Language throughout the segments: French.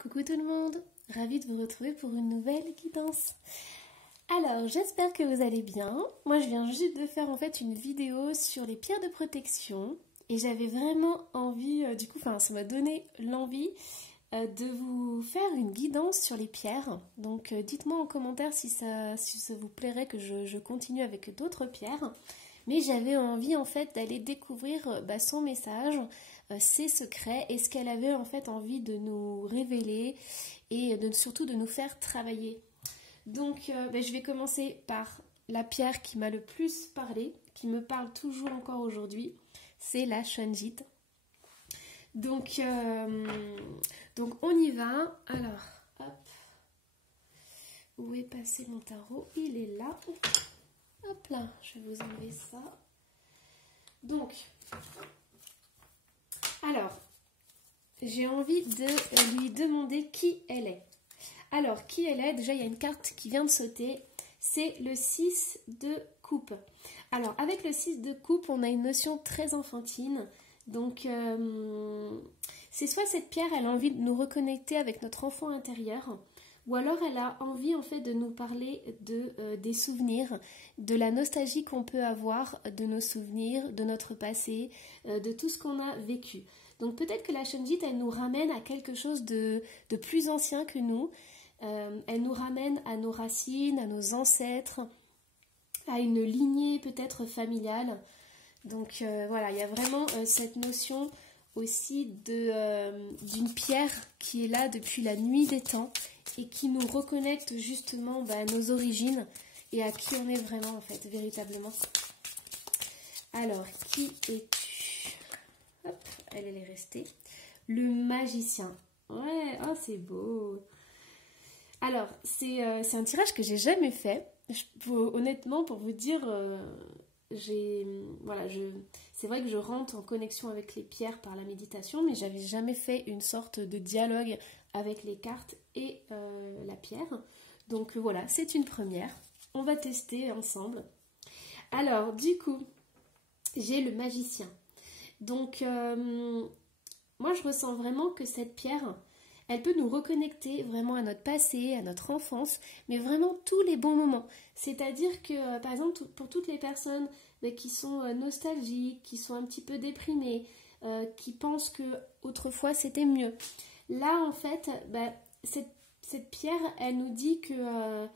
Coucou tout le monde, ravie de vous retrouver pour une nouvelle guidance. Alors, j'espère que vous allez bien. Moi, je viens juste de faire en fait une vidéo sur les pierres de protection et j'avais vraiment envie, ça m'a donné l'envie de vous faire une guidance sur les pierres. Donc, dites-moi en commentaire si ça vous plairait que je continue avec d'autres pierres. Mais j'avais envie en fait d'aller découvrir son message, ses secrets et ce qu'elle avait en fait envie de nous révéler et surtout de nous faire travailler. Donc je vais commencer par la pierre qui m'a le plus parlé, qui me parle toujours encore aujourd'hui, c'est la shungite. Donc on y va. Alors, hop, où est passé mon tarot? Il est là. Hop là, je vais vous enlever ça. Donc, alors, j'ai envie de lui demander qui elle est. Alors, qui elle est? Déjà, il y a une carte qui vient de sauter. C'est le 6 de coupe. Alors, avec le 6 de coupe, on a une notion très enfantine. Donc, c'est soit cette pierre, elle a envie de nous reconnecter avec notre enfant intérieur, ou alors elle a envie en fait de nous parler des souvenirs, de la nostalgie qu'on peut avoir de nos souvenirs, de notre passé, de tout ce qu'on a vécu. Donc peut-être que la shungite, elle nous ramène à quelque chose de plus ancien que nous. Elle nous ramène à nos racines, à nos ancêtres, à une lignée peut-être familiale. Donc voilà, il y a vraiment cette notion aussi d'une pierre qui est là depuis la nuit des temps et qui nous reconnecte justement à nos origines et à qui on est vraiment en fait, véritablement. Alors, qui es-tu? Hop, elle est restée. Le magicien. Ouais, oh c'est beau. Alors, c'est un tirage que j'ai jamais fait. Honnêtement, pour vous dire, c'est vrai que je rentre en connexion avec les pierres par la méditation, mais j'avais jamais fait une sorte de dialogue avec les cartes et la pierre. Donc voilà, c'est une première. On va tester ensemble. Alors, du coup, j'ai le magicien. Donc, moi, je ressens vraiment que cette pierre, elle peut nous reconnecter vraiment à notre passé, à notre enfance, mais vraiment tous les bons moments. C'est-à-dire que, par exemple, pour toutes les personnes qui sont nostalgiques, qui sont un petit peu déprimées, qui pensent que autrefois c'était mieux. Là, en fait, cette pierre, elle nous dit que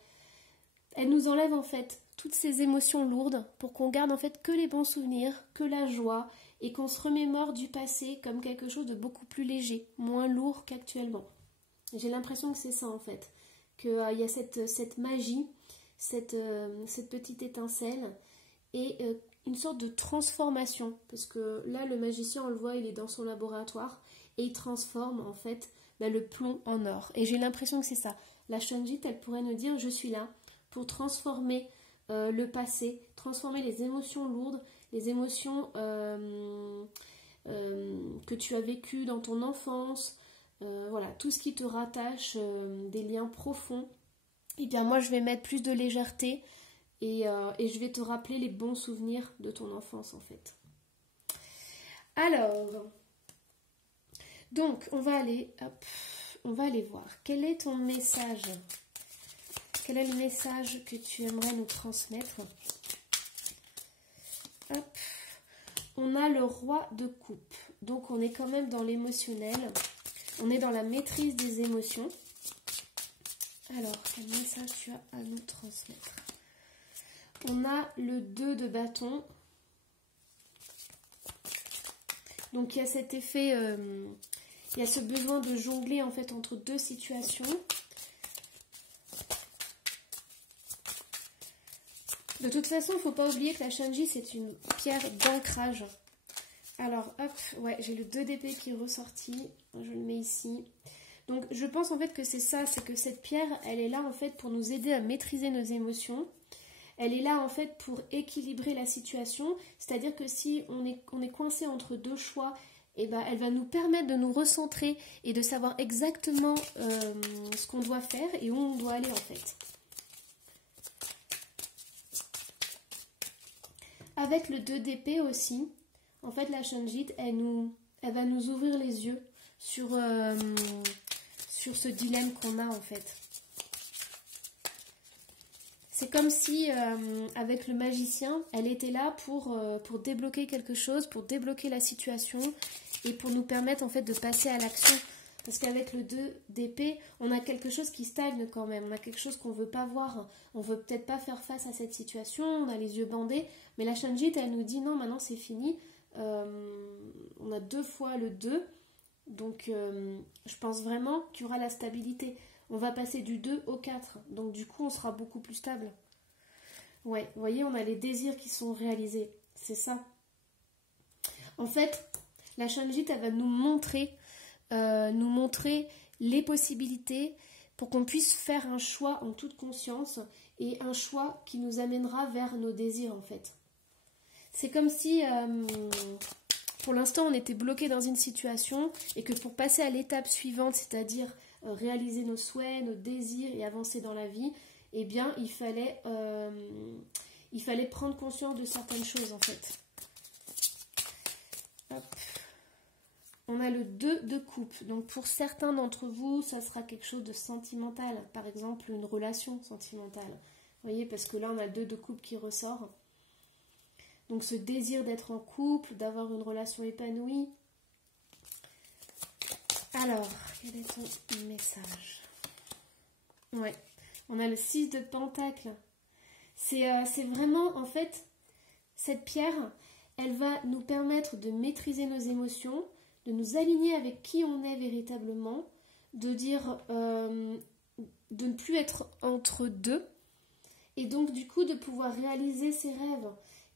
elle nous enlève en fait toutes ces émotions lourdes pour qu'on garde en fait que les bons souvenirs, que la joie et qu'on se remémore du passé comme quelque chose de beaucoup plus léger, moins lourd qu'actuellement. J'ai l'impression que c'est ça en fait, qu'il y a cette magie, cette petite étincelle et une sorte de transformation, parce que là le magicien on le voit, il est dans son laboratoire et il transforme en fait le plomb en or. Et j'ai l'impression que c'est ça. La shungite, elle pourrait nous dire je suis là pour transformer le passé, transformer les émotions lourdes, les émotions que tu as vécues dans ton enfance, voilà, tout ce qui te rattache, des liens profonds. Et bien moi je vais mettre plus de légèreté et je vais te rappeler les bons souvenirs de ton enfance en fait. Alors, donc on va aller voir. Quel est ton message? Quel est le message que tu aimerais nous transmettre? Hop. On a le roi de coupe. Donc on est quand même dans l'émotionnel. On est dans la maîtrise des émotions. Alors, quel message tu as à nous transmettre? On a le 2 de bâton. Donc il y a cet effet, il y a ce besoin de jongler en fait entre deux situations. De toute façon, il ne faut pas oublier que la shungite, c'est une pierre d'ancrage. Alors, hop, ouais, j'ai le 2 d'épée qui est ressorti. Je le mets ici. Donc, je pense en fait que c'est ça, c'est que cette pierre, elle est là en fait pour nous aider à maîtriser nos émotions. Elle est là en fait pour équilibrer la situation. C'est-à-dire que si on est coincé entre deux choix, eh ben, elle va nous permettre de nous recentrer et de savoir exactement ce qu'on doit faire et où on doit aller en fait. Avec le 2 d'épée aussi, en fait la shungite, elle va nous ouvrir les yeux sur sur ce dilemme qu'on a en fait. C'est comme si, avec le magicien, elle était là pour débloquer quelque chose, pour débloquer la situation et pour nous permettre en fait de passer à l'action. Parce qu'avec le 2 d'épée, on a quelque chose qui stagne quand même, on a quelque chose qu'on ne veut pas voir. On ne veut peut-être pas faire face à cette situation, on a les yeux bandés, mais la Shanjit, elle nous dit non, maintenant c'est fini. On a 2 fois le 2, donc je pense vraiment qu'il y aura la stabilité. On va passer du 2 au 4, donc du coup on sera beaucoup plus stable. Ouais, vous voyez, on a les désirs qui sont réalisés, c'est ça. En fait, la Shanjit, elle va nous montrer les possibilités pour qu'on puisse faire un choix en toute conscience et un choix qui nous amènera vers nos désirs en fait. C'est comme si pour l'instant on était bloqué dans une situation et que pour passer à l'étape suivante, c'est-à-dire réaliser nos souhaits, nos désirs et avancer dans la vie, eh bien il fallait prendre conscience de certaines choses en fait. Hop. On a le 2 de coupe, donc pour certains d'entre vous, ça sera quelque chose de sentimental, par exemple une relation sentimentale. Vous voyez, parce que là on a le 2 de coupe qui ressort. Donc ce désir d'être en couple, d'avoir une relation épanouie. Alors, quel est ton message? Ouais, on a le 6 de pentacle. C'est vraiment, en fait, cette pierre, elle va nous permettre de maîtriser nos émotions, de nous aligner avec qui on est véritablement, de dire, de ne plus être entre deux, et donc du coup de pouvoir réaliser ses rêves.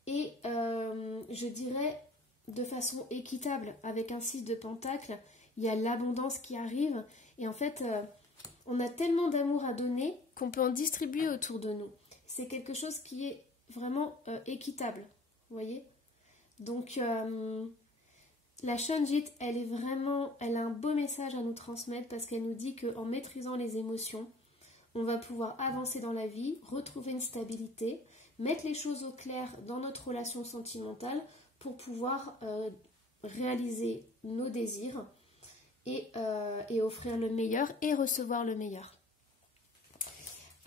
Et je dirais de façon équitable, avec un 6 de pentacle, il y a l'abondance qui arrive, et en fait, on a tellement d'amour à donner qu'on peut en distribuer autour de nous. C'est quelque chose qui est vraiment équitable, vous voyez. Donc, la Shanjit, elle a un beau message à nous transmettre parce qu'elle nous dit qu'en maîtrisant les émotions, on va pouvoir avancer dans la vie, retrouver une stabilité, mettre les choses au clair dans notre relation sentimentale pour pouvoir réaliser nos désirs et offrir le meilleur et recevoir le meilleur.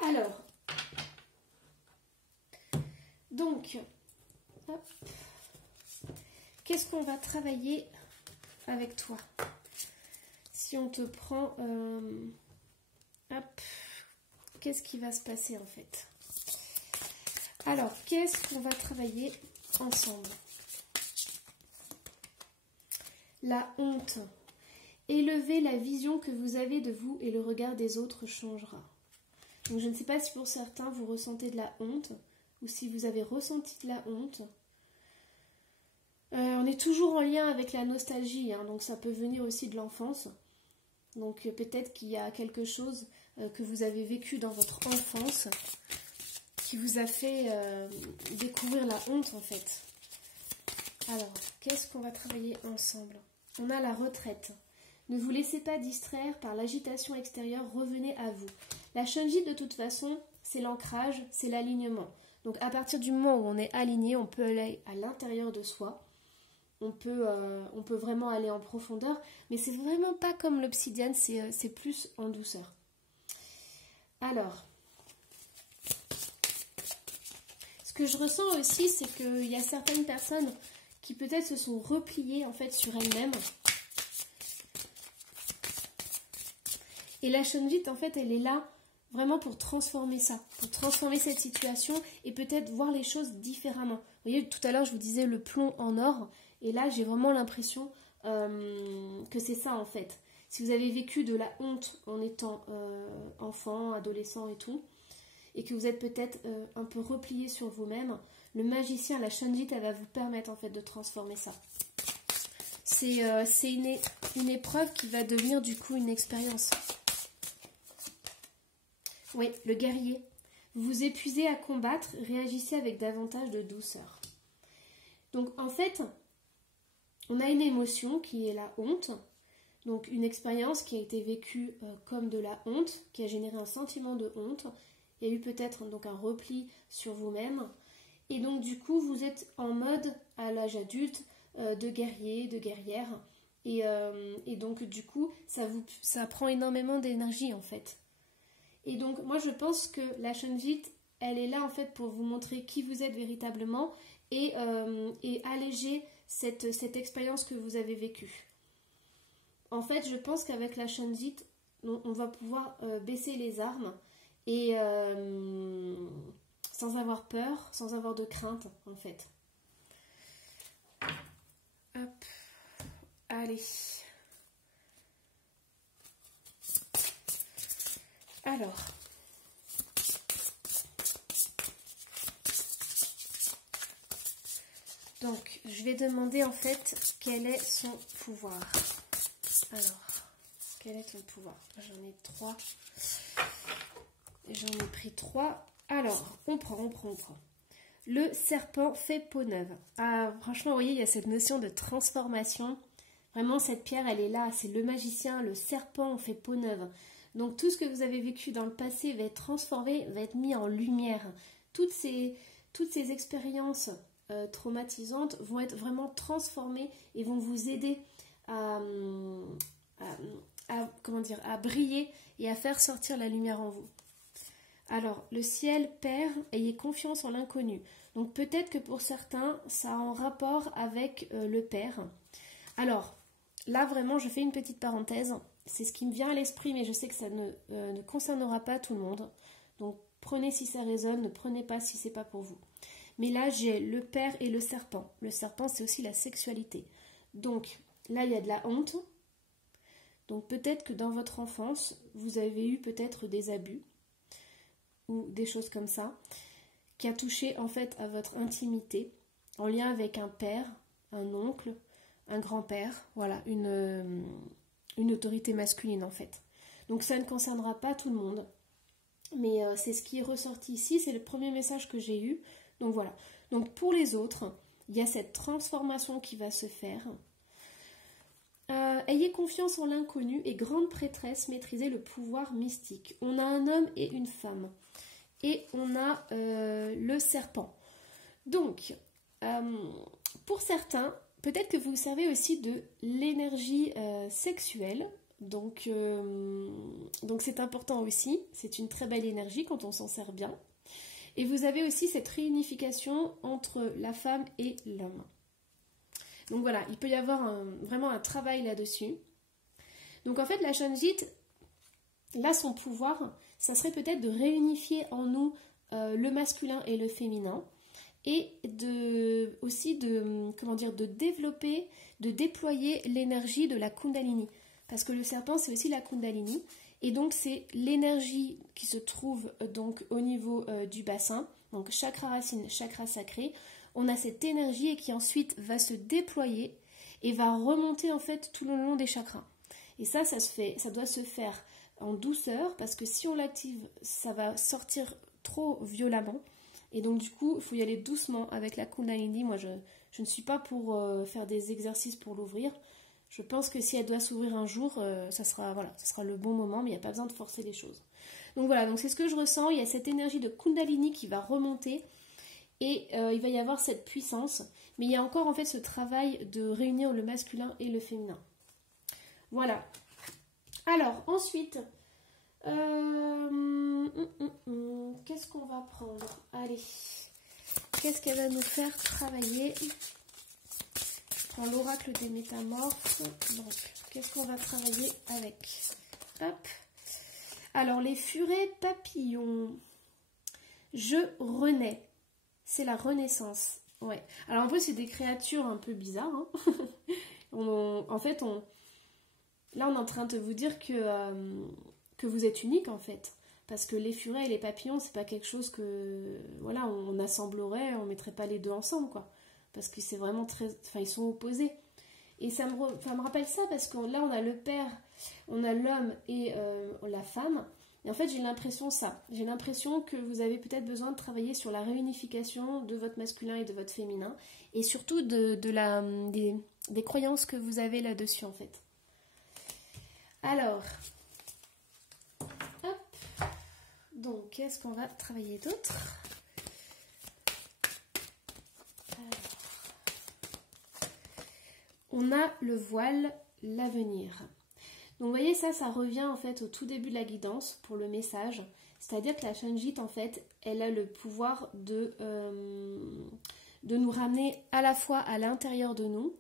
Alors, donc, hop, qu'est-ce qu'on va travailler avec toi? Si on te prend, hop, qu'est-ce qui va se passer en fait? Alors, qu'est-ce qu'on va travailler ensemble? La honte. Élevez la vision que vous avez de vous et le regard des autres changera. Donc, je ne sais pas si pour certains vous ressentez de la honte ou si vous avez ressenti de la honte. On est toujours en lien avec la nostalgie, hein, donc ça peut venir aussi de l'enfance. Donc peut-être qu'il y a quelque chose que vous avez vécu dans votre enfance qui vous a fait découvrir la honte en fait. Alors, qu'est-ce qu'on va travailler ensemble? On a la retraite. Ne vous laissez pas distraire par l'agitation extérieure, revenez à vous. La Shanjit, de toute façon, c'est l'ancrage, c'est l'alignement. Donc à partir du moment où on est aligné, on peut aller à l'intérieur de soi. On peut vraiment aller en profondeur, mais c'est vraiment pas comme l'obsidienne, c'est plus en douceur. Alors, ce que je ressens aussi, c'est qu'il y a certaines personnes qui peut-être se sont repliées en fait sur elles-mêmes. Et la Shanjit, en fait, elle est là vraiment pour transformer ça, pour transformer cette situation et peut-être voir les choses différemment. Vous voyez, tout à l'heure, je vous disais le plomb en or. Et là, j'ai vraiment l'impression que c'est ça en fait. Si vous avez vécu de la honte en étant enfant, adolescent et tout, et que vous êtes peut-être un peu replié sur vous-même, le magicien, la Shanjit, elle va vous permettre en fait de transformer ça. C'est une épreuve qui va devenir du coup une expérience. Oui, le guerrier. Vous vous épuisez à combattre, réagissez avec davantage de douceur. Donc en fait, on a une émotion qui est la honte, donc une expérience qui a été vécue comme de la honte, qui a généré un sentiment de honte. Il y a eu peut-être donc un repli sur vous-même. Et donc du coup, vous êtes en mode, à l'âge adulte, de guerrier, de guerrière. Et donc du coup, ça prend énormément d'énergie en fait. Et donc moi je pense que la Shunjit, elle est là en fait pour vous montrer qui vous êtes véritablement et alléger cette expérience que vous avez vécue. En fait, je pense qu'avec la Shunjit, on va pouvoir baisser les armes et sans avoir peur, sans avoir de crainte en fait. Hop, allez. Alors, donc je vais demander en fait quel est son pouvoir. Alors, quel est ton pouvoir? J'en ai 3. J'en ai pris 3. Alors, on prend. Le serpent fait peau neuve. Ah, franchement, vous voyez, il y a cette notion de transformation. Vraiment, cette pierre, elle est là. C'est le magicien, le serpent fait peau neuve. Donc, tout ce que vous avez vécu dans le passé va être transformé, va être mis en lumière. Toutes ces expériences traumatisantes vont être vraiment transformées et vont vous aider à briller et à faire sortir la lumière en vous. Alors, le ciel perd, ayez confiance en l'inconnu. Donc peut-être que pour certains, ça a un rapport avec le père. Alors, là vraiment, je fais une petite parenthèse. C'est ce qui me vient à l'esprit, mais je sais que ça ne concernera pas tout le monde. Donc prenez si ça résonne, ne prenez pas si c'est pas pour vous. Mais là, j'ai le père et le serpent. Le serpent, c'est aussi la sexualité. Donc là, il y a de la honte. Donc peut-être que dans votre enfance, vous avez eu peut-être des abus ou des choses comme ça, qui a touché en fait à votre intimité, en lien avec un père, un oncle, un grand-père, voilà, une autorité masculine en fait. Donc ça ne concernera pas tout le monde, mais c'est ce qui est ressorti ici, c'est le premier message que j'ai eu. Donc voilà. Donc pour les autres, il y a cette transformation qui va se faire. Ayez confiance en l'inconnu et grande prêtresse, maîtrisez le pouvoir mystique. On a un homme et une femme. Et on a le serpent. Donc, pour certains, peut-être que vous vous servez aussi de l'énergie sexuelle. Donc c'est important aussi. C'est une très belle énergie quand on s'en sert bien. Et vous avez aussi cette réunification entre la femme et l'homme. Donc voilà, il peut y avoir vraiment un travail là-dessus. Donc en fait, la Shunjit, là, son pouvoir, ça serait peut-être de réunifier en nous le masculin et le féminin et de développer, de déployer l'énergie de la Kundalini. Parce que le serpent, c'est aussi la Kundalini. Et donc, c'est l'énergie qui se trouve donc au niveau du bassin. Donc, chakra racine, chakra sacré. On a cette énergie et qui ensuite va se déployer et va remonter en fait tout le long des chakras. Et ça doit se faire en douceur parce que si on l'active, ça va sortir trop violemment. Et donc du coup, il faut y aller doucement avec la Kundalini. Moi, je ne suis pas pour faire des exercices pour l'ouvrir. Je pense que si elle doit s'ouvrir un jour, ça sera le bon moment, mais il n'y a pas besoin de forcer les choses. Donc voilà, donc c'est ce que je ressens. Il y a cette énergie de Kundalini qui va remonter et il va y avoir cette puissance. Mais il y a encore en fait ce travail de réunir le masculin et le féminin. Voilà. Alors, ensuite, qu'est-ce qu'on va prendre? Allez, qu'est-ce qu'elle va nous faire travailler? Je prends l'oracle des métamorphes. Donc, qu'est-ce qu'on va travailler avec? Hop. Alors, les furets papillons. Je renais. C'est la renaissance. Ouais. Alors, en vrai, c'est des créatures un peu bizarres. Hein. Là, on est en train de vous dire que vous êtes unique, en fait. Parce que les furets et les papillons, c'est pas quelque chose que... Voilà, on assemblerait, on mettrait pas les deux ensemble, quoi. Parce que c'est vraiment très... Enfin, ils sont opposés. Et ça me rappelle ça, parce que là, on a le père, on a l'homme et la femme. Et en fait, j'ai l'impression ça. J'ai l'impression que vous avez peut-être besoin de travailler sur la réunification de votre masculin et de votre féminin. Et surtout des croyances que vous avez là-dessus, en fait. Alors, hop, donc qu'est-ce qu'on va travailler d'autre? On a le voile, l'avenir. Donc vous voyez, ça revient en fait au tout début de la guidance pour le message. C'est-à-dire que la Shanjit, en fait, elle a le pouvoir de nous ramener à la fois à l'intérieur de nous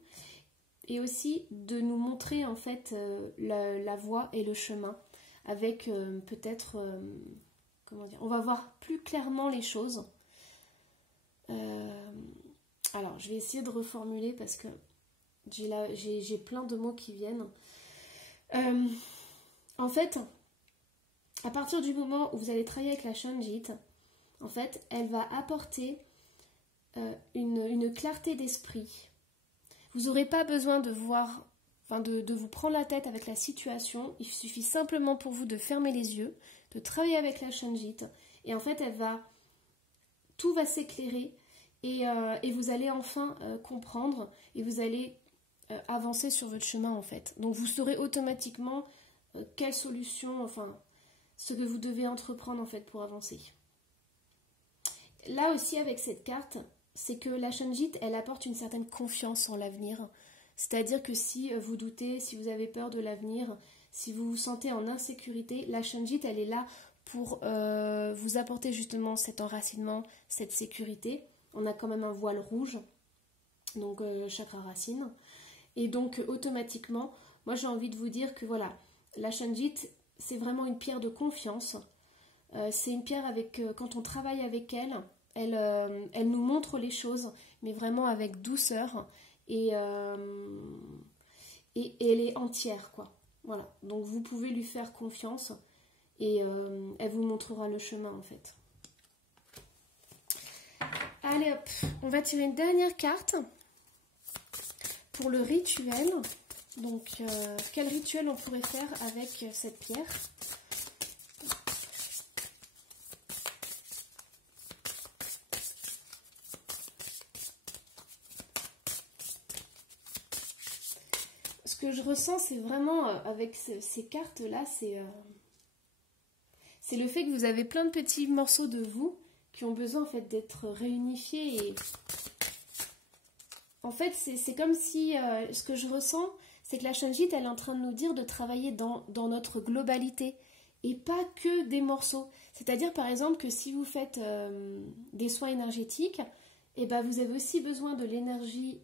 et aussi de nous montrer en fait la voie et le chemin avec peut-être, comment dire, on va voir plus clairement les choses. Alors, je vais essayer de reformuler parce que j'ai plein de mots qui viennent. En fait, à partir du moment où vous allez travailler avec la Shanjit, en fait, elle va apporter une clarté d'esprit. Vous n'aurez pas besoin de voir, de vous prendre la tête avec la situation. Il suffit simplement pour vous de fermer les yeux, de travailler avec la Shanjit. Et en fait, tout va s'éclairer et vous allez enfin comprendre et vous allez avancer sur votre chemin en fait. Donc vous saurez automatiquement quelle solution, enfin, ce que vous devez entreprendre en fait pour avancer. Là aussi avec cette carte, c'est que la Shanjit, elle apporte une certaine confiance en l'avenir. C'est-à-dire que si vous doutez, si vous avez peur de l'avenir, si vous vous sentez en insécurité, la Shanjit, elle est là pour vous apporter justement cet enracinement, cette sécurité. On a quand même un voile rouge, donc chakra racine. Et donc automatiquement, moi j'ai envie de vous dire que voilà, la Shanjit, c'est vraiment une pierre de confiance. C'est une pierre avec, quand on travaille avec elle, elle nous montre les choses, mais vraiment avec douceur et elle est entière, quoi. Voilà, donc vous pouvez lui faire confiance et elle vous montrera le chemin en fait. Allez hop, on va tirer une dernière carte pour le rituel. Donc, quel rituel on pourrait faire avec cette pierre ? Ce que je ressens, c'est vraiment, avec ces cartes-là, c'est le fait que vous avez plein de petits morceaux de vous qui ont besoin en fait d'être réunifiés. Et en fait, c'est comme si, ce que je ressens, c'est que la Shanjit, elle est en train de nous dire de travailler dans notre globalité et pas que des morceaux. C'est-à-dire, par exemple, que si vous faites des soins énergétiques, eh ben, vous avez aussi besoin de l'énergie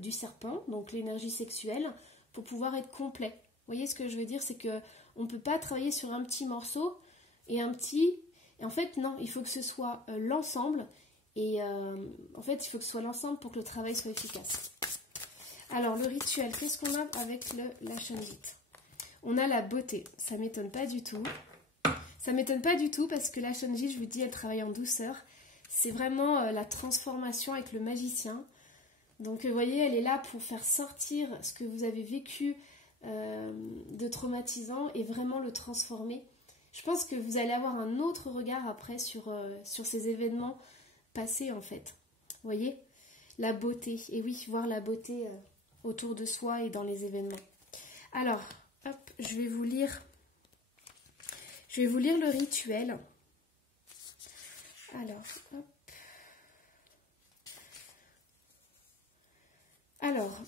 du serpent, donc l'énergie sexuelle, pour pouvoir être complet. Vous voyez ce que je veux dire? C'est qu'on ne peut pas travailler sur un petit morceau et un petit... Et en fait, non, il faut que ce soit l'ensemble. Et en fait, il faut que ce soit l'ensemble pour que le travail soit efficace. Alors, le rituel, qu'est-ce qu'on a avec la Shanjit? On a la beauté. Ça m'étonne pas du tout. Ça m'étonne pas du tout parce que la Shanjit, je vous dis, elle travaille en douceur. C'est vraiment la transformation avec le magicien. Donc, vous voyez, elle est là pour faire sortir ce que vous avez vécu de traumatisant et vraiment le transformer. Je pense que vous allez avoir un autre regard après sur ces événements passés, en fait. Vous voyez? La beauté. Et oui, voir la beauté autour de soi et dans les événements. Alors, hop, je vais vous lire le rituel. Alors, hop. Alors,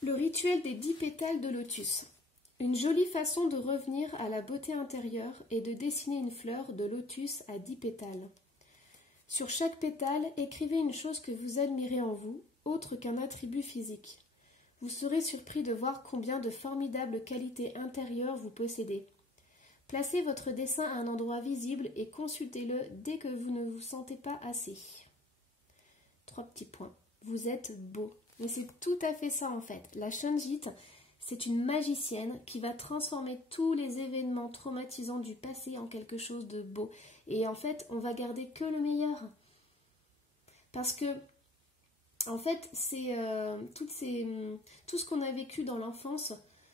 le rituel des 10 pétales de lotus. Une jolie façon de revenir à la beauté intérieure est de dessiner une fleur de lotus à 10 pétales. Sur chaque pétale, écrivez une chose que vous admirez en vous, autre qu'un attribut physique. Vous serez surpris de voir combien de formidables qualités intérieures vous possédez. Placez votre dessin à un endroit visible et consultez-le dès que vous ne vous sentez pas assez. 3 petits points. Vous êtes beau. Mais c'est tout à fait ça en fait. La Shanjit, c'est une magicienne qui va transformer tous les événements traumatisants du passé en quelque chose de beau. Et en fait, on va garder que le meilleur. Parce que, en fait, c'est tout ce qu'on a vécu dans l'enfance,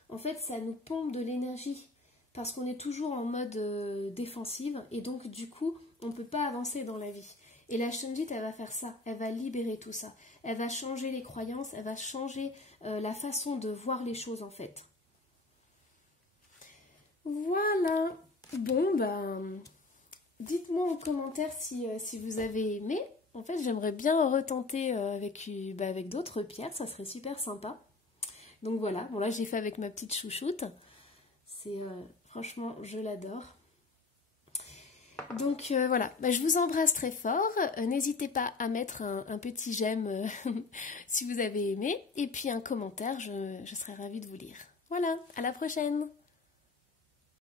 en fait, ça nous pompe de l'énergie. Parce qu'on est toujours en mode défensive. Et donc, du coup, on ne peut pas avancer dans la vie. Et la Shanjit, elle va faire ça. Elle va libérer tout ça. Elle va changer les croyances. Elle va changer la façon de voir les choses, en fait. Voilà. Bon, ben... dites-moi en commentaire si vous avez aimé. En fait, j'aimerais bien retenter avec d'autres pierres, ça serait super sympa. Donc voilà, bon là j'ai fait avec ma petite chouchoute. C'est franchement, je l'adore. Donc voilà, je vous embrasse très fort. N'hésitez pas à mettre un petit j'aime si vous avez aimé. Et puis un commentaire, je serai ravie de vous lire. Voilà, à la prochaine!